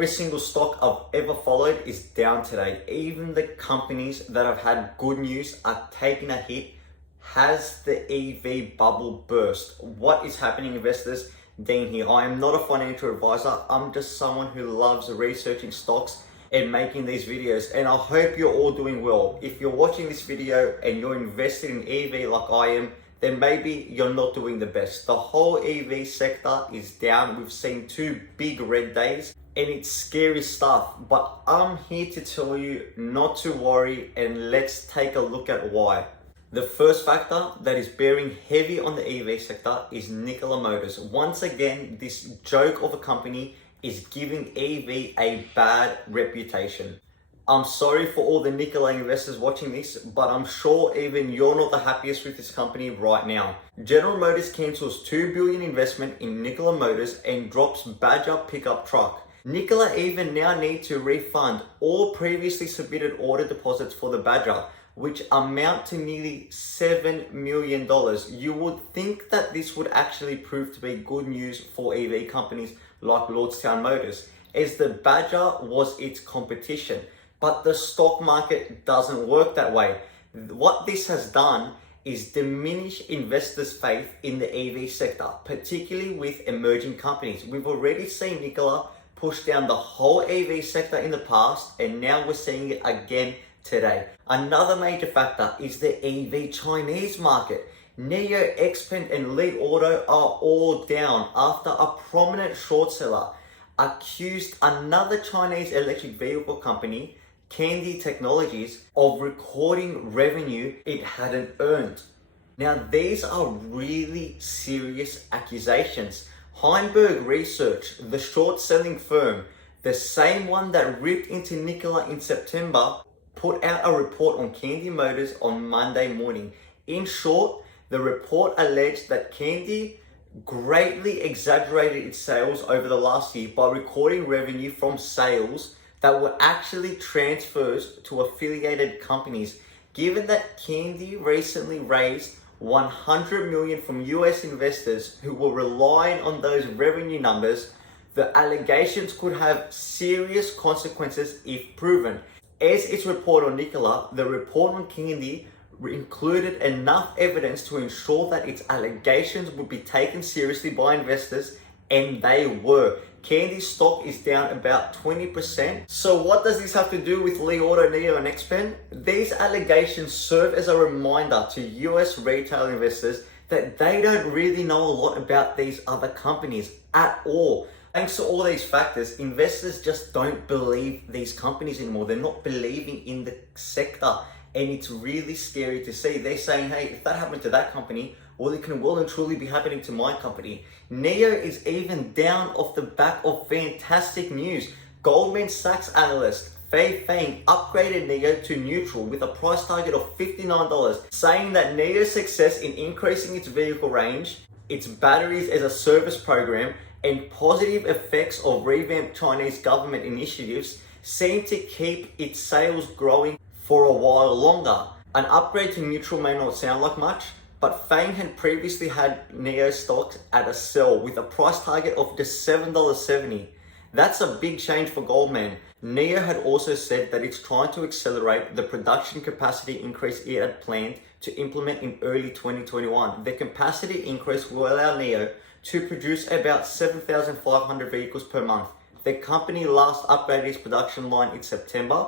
Every single stock I've ever followed is down today. Even the companies that have had good news are taking a hit. Has the EV bubble burst? What is happening, investors? Dean here. I am not a financial advisor. I'm just someone who loves researching stocks and making these videos, and I hope you're all doing well. If you're watching this video and you're invested in EV like I am, then maybe you're not doing the best. The whole EV sector is down. We've seen 2 big red days and it's scary stuff, but I'm here to tell you not to worry, and let's take a look at why. The first factor that is bearing heavy on the EV sector is Nikola Motors. Once again, this joke of a company is giving EV a bad reputation. I'm sorry for all the Nikola investors watching this, but I'm sure even you're not the happiest with this company right now. General Motors cancels $2 billion investment in Nikola Motors and drops Badger pickup truck. Nikola even now need to refund all previously submitted order deposits for the Badger, which amount to nearly $7 million. You would think that this would actually prove to be good news for EV companies like Lordstown Motors, as the Badger was its competition. But the stock market doesn't work that way. What this has done is diminish investors' faith in the EV sector, particularly with emerging companies. We've already seen Nikola push down the whole EV sector in the past, and now we're seeing it again today. Another major factor is the EV Chinese market. NIO, XPeng and Li Auto are all down after a prominent short seller accused another Chinese electric vehicle company, Kandi Technologies, of recording revenue it hadn't earned. Now, these are really serious accusations. Heinberg Research, the short-selling firm, the same one that ripped into Nikola in September, put out a report on Kandi Motors on Monday morning. In short, the report alleged that Kandi greatly exaggerated its sales over the last year by recording revenue from sales that were actually transfers to affiliated companies. Given that Kandi recently raised $100 million from US investors who were relying on those revenue numbers, the allegations could have serious consequences if proven. As its report on Nikola, the report on Kandi included enough evidence to ensure that its allegations would be taken seriously by investors, and they were. Kandi stock is down about 20%. So what does this have to do with Li Auto, NIO and XPeng? These allegations serve as a reminder to US retail investors that they don't really know a lot about these other companies at all. Thanks to all these factors, investors just don't believe these companies anymore. They're not believing in the sector, and it's really scary to see. They're saying, hey, if that happened to that company, well, it can well and truly be happening to my company. NIO is even down off the back of fantastic news. Goldman Sachs analyst Fei Fang upgraded NIO to neutral with a price target of $59, saying that NIO's success in increasing its vehicle range, its batteries as a service program, and positive effects of revamped Chinese government initiatives seem to keep its sales growing for a while longer. An upgrade to neutral may not sound like much, but Fang had previously had NIO stocks at a sell with a price target of just $7.70. That's a big change for Goldman. NIO had also said that it's trying to accelerate the production capacity increase it had planned to implement in early 2021. The capacity increase will allow NIO to produce about 7,500 vehicles per month. The company last upgraded its production line in September,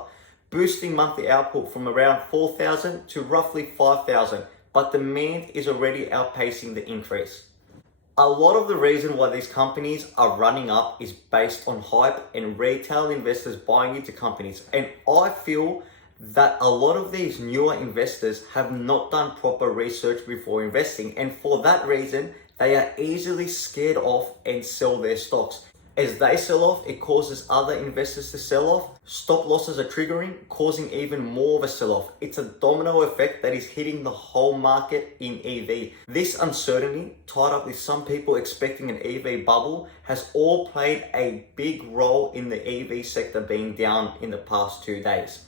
boosting monthly output from around 4,000 to roughly 5,000, but demand is already outpacing the increase. A lot of the reason why these companies are running up is based on hype and retail investors buying into companies, and I feel that a lot of these newer investors have not done proper research before investing, and for that reason, they are easily scared off and sell their stocks. As they sell off, it causes other investors to sell off. Stop losses are triggering, causing even more of a sell-off. It's a domino effect that is hitting the whole market in EV. This uncertainty, tied up with some people expecting an EV bubble, has all played a big role in the EV sector being down in the past 2 days.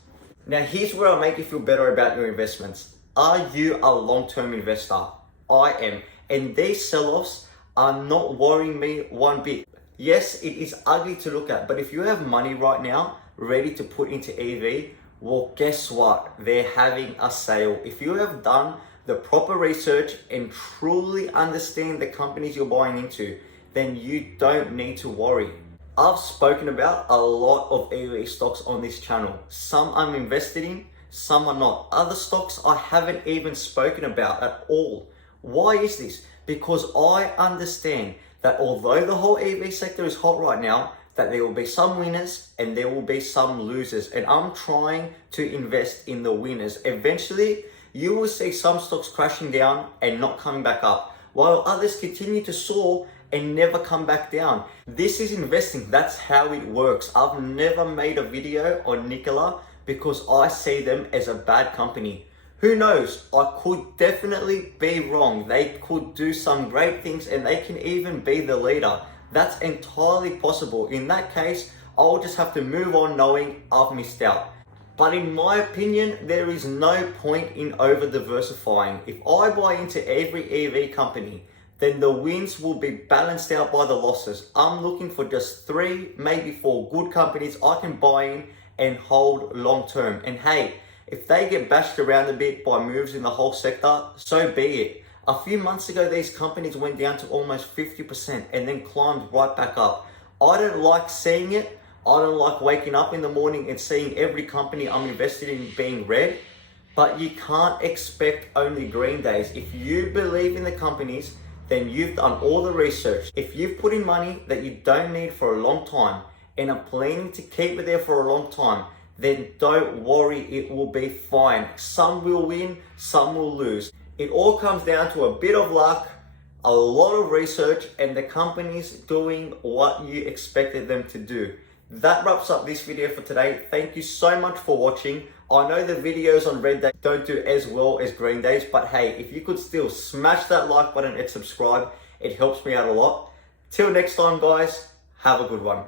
Now, here's where I'll make you feel better about your investments. Are you a long-term investor? I am. And these sell-offs are not worrying me one bit. Yes, it is ugly to look at, but if you have money right now ready to put into EV, well, guess what? They're having a sale. If you have done the proper research and truly understand the companies you're buying into, then you don't need to worry. I've spoken about a lot of EV stocks on this channel. Some I'm invested in, some are not. Other stocks I haven't even spoken about at all. Why is this? Because I understand that although the whole EV sector is hot right now, that there will be some winners and there will be some losers. And I'm trying to invest in the winners. Eventually, you will see some stocks crashing down and not coming back up, while others continue to soar and never come back down. This is investing. That's how it works. I've never made a video on Nikola because I see them as a bad company. Who knows? I could definitely be wrong. They could do some great things and they can even be the leader. That's entirely possible. In that case, I'll just have to move on knowing I've missed out. But in my opinion, there is no point in over diversifying. If I buy into every EV company, then the wins will be balanced out by the losses. I'm looking for just 3, maybe 4 good companies I can buy in and hold long term. And hey, if they get bashed around a bit by moves in the whole sector, so be it. A few months ago, these companies went down to almost 50% and then climbed right back up. I don't like seeing it. I don't like waking up in the morning and seeing every company I'm invested in being red. But you can't expect only green days. If you believe in the companies, then you've done all the research. If you've put in money that you don't need for a long time and are planning to keep it there for a long time, then don't worry, it will be fine. Some will win, some will lose. It all comes down to a bit of luck, a lot of research, and the companies doing what you expected them to do. That wraps up this video for today. Thank you so much for watching. I know the videos on red days don't do as well as green days, but hey, if you could still smash that like button and subscribe, it helps me out a lot. Till next time, guys, have a good one.